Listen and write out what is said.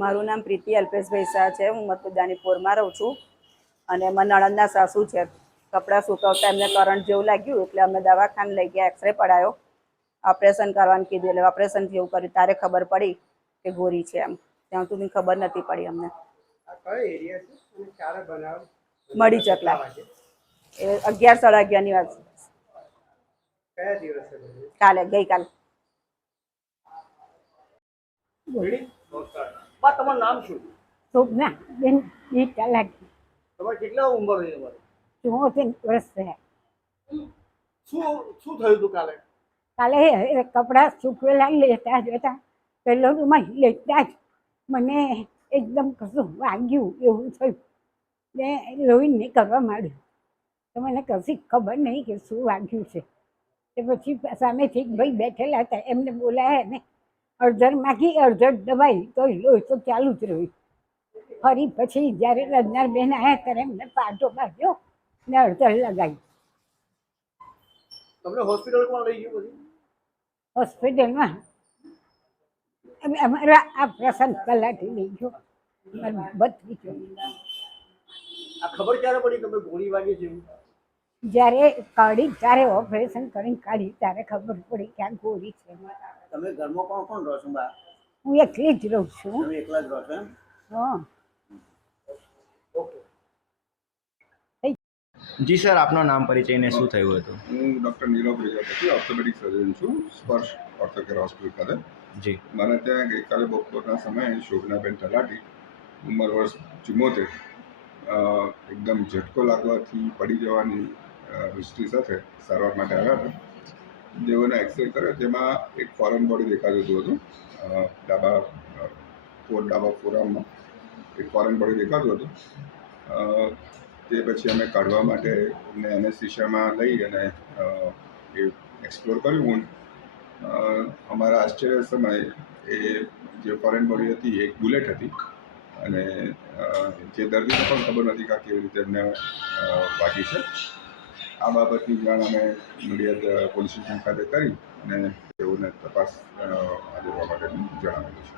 મારું નામ પ્રીતિ અલ્પેશભાઈ શાહ છે. હું મતદાનીપુરમાં રહું છું અને મને નણંદના સાસુ છે. કપડાં સુકવતા એમને કરંટ જેવું લાગ્યું એટલે અમે દવાખાને લઈ ગયા એક્સરે પડાયો. ઓપરેશન કરવાનું કીધું એટલે ઓપરેશન જેવું કર્યું. તારે ખબર પડી કે ગોરી છે એમ. ત્યાં સુધી ખબર નથી પડી અમને. મળી ચકલા. એ અગિયાર સાડા અગિયારની વાત કયા દિવસે કાલે ગઈકાલે. બા તમારું નામ શું? શોભના બેન એ કલાક તમારે કેટલા ઉંમર છે તમારી? ચુમ્મોતેર વર્ષ થયા શું શું થયું હતું કાલે? કાલે કપડાં સૂકવેલા લેતા જતા પહેલો રૂમાલ લેતા જ. મને એકદમ કશું વાગ્યું એવું થયું. ને લોહી નીકળવા માંડ્યું. તો મને કશી ખબર નહીં કે શું વાગ્યું છે. તે પછી સામેથી ભાઈ બેઠેલા હતા એમને બોલાયા ને અડધર માગી અડધર દબાઈ તો લોહી તો ચાલુ જ રહ્યું. ફરી પછી જ્યારે રજનાર બેન આવ્યા ત્યારે એમને પાટો બાંધ્યો ને અડધર લગાવી. તમને હોસ્પિટલ લઈ ગયું હોસ્પિટલમાં? અમારા આ પ્રસંગ કલાથી લઈ ગયો. મારી ગયો આ ખબર ક્યારે પડી તમે ગોળી વાગી છે? એવું? જ્યારે કાઢી ત્યારે ઓપરેશન કરીને કાઢી ત્યારે ખબર પડી કે આ ગોળી છે તમે ઘરમાં કોણ કોણ રહો છો બા? હું એકલી જ રહું છું. તમે એકલા જ રહો છો એમ? હા. ઓકે જી સર આપનો નામ પરિચય ને શું થયું હતું? હું doctor Nirav Prajapati orthopaedic surgeon છું સ્પર્શ ઓર્થોકેર હોસ્પિટલ ખાતે. જી. મને ત્યાં ગઈકાલે બપોરના સમયે શોભનાબેન તલાટી ઉંમર વર્ષ ચુમ્મોતેર એકદમ ઝટકો લાગવાથી પડી જવાની હિસ્ટ્રી સાથે સારવાર માટે આવ્યા હતા. જેઓને એક્સરે કર્યો, તેમાં એક ફોરેન બોડી દેખાતું હતું ડાબા ફોર ડાબા ફોરામમાં એક ફોરેન બોડી દેખાતું હતું. તે પછી અમે કાઢવા માટે એમને એનેસ્થિશિયામાં લઈ અને એ એક્સપ્લોર કર્યું. હું અમારા આશ્ચર્ય સમયે એ જે ફોરેન બોડી હતી, એક બુલેટ હતી. અને જે દર્દીને પણ ખબર નથી કે કેવી રીતે એમને વાગી છે. આ બાબતની જાણ અમે નડિયાદ પોલીસ સ્ટેશન ખાતે કરી અને તેઓને તપાસ આદરવા માટે જણાવેલું છે.